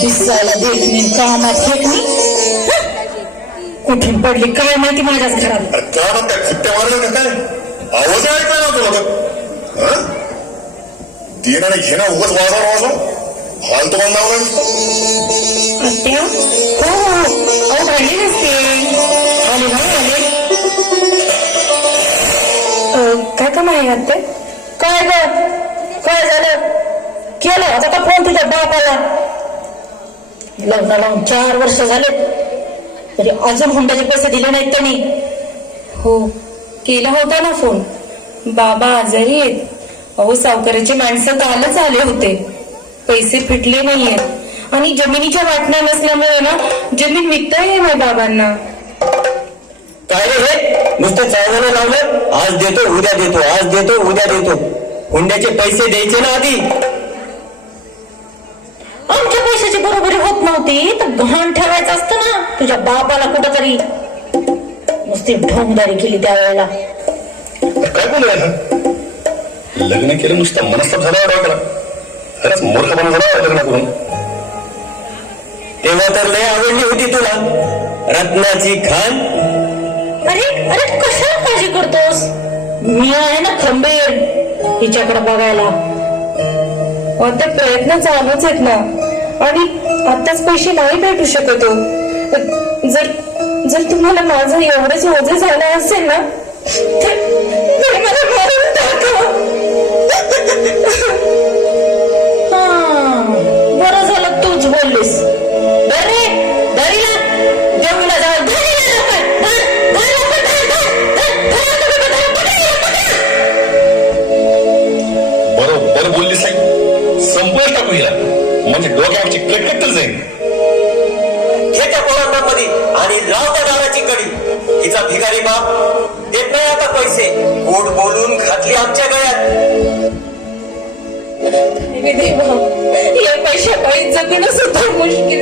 दिसायला देखणी कामात हं? कुठून पडली काय माहिती माझ्याच घरात अरे काय खुट्ट्या मारल्या का काय आवाज ऐकला ना तुला तर हं? देणं आणि घेणं उगाच वाजवा वाजवा। हॉल तुम्हाला लावला नुसतं आत्या हो? हो अहो भांडी नसते आले ना आले अं, काय काम आहे आत्या काय ग काय झालं केलं होता का फोन तुझ्या बापाला लग्नाला लावून चार वर्ष झाले. तरी अजून हुंड्याचे पैसे दिले नाहीत त्यांनी. हो केला होता ना फोन. बाबा आजारी आहेत. अहो सावकाराची माणसं कालच आले होते. पैसे फिटले नाहीये. आणि जमिनीच्या वाटण्या नसल्यामुळे ना जमीन विकता येणार बाबांना. काय रे हे? नुसतं चायनाला लावलं? आज देतो उद्या देतो आज देतो उद्या देतो. हुंड्याचे पैसे द्यायचे ना आधी. नव्हती तर घाण ठेवायचं असतं ना. तुझ्या बापाला कुठंतरी नुसती ढोंगदारी केली त्यावेळेला. काय बोलूया लग्न केलं नुसतं मनस्ताप झाला डोक्याला खरंच मूर्खपणा झाला लग्न करून. तेव्हा तर लय आवडली होती तुला. रत्नाची खान. अरे अरे कशाला काळजी करतोस? मी आहे ना खंबीर हिच्याकडे बघायला. प्रयत्न चालूच आहेत ना. आणि आताच पैसे नाही भेटू शकत हो. जर जर तुम्हाला माझं एवढंच ओझं झालं असेल ना तर म्हणजे डोक्यावरची जाईल हे त्या पोरांमध्ये आणि लाव दाराची कडी हिचा भिकारी बाप देत नाही आता पैसे. गोड बोलून घातली आमच्या गळ्यात. हे देवा, जगणं सुद्धा मुश्किल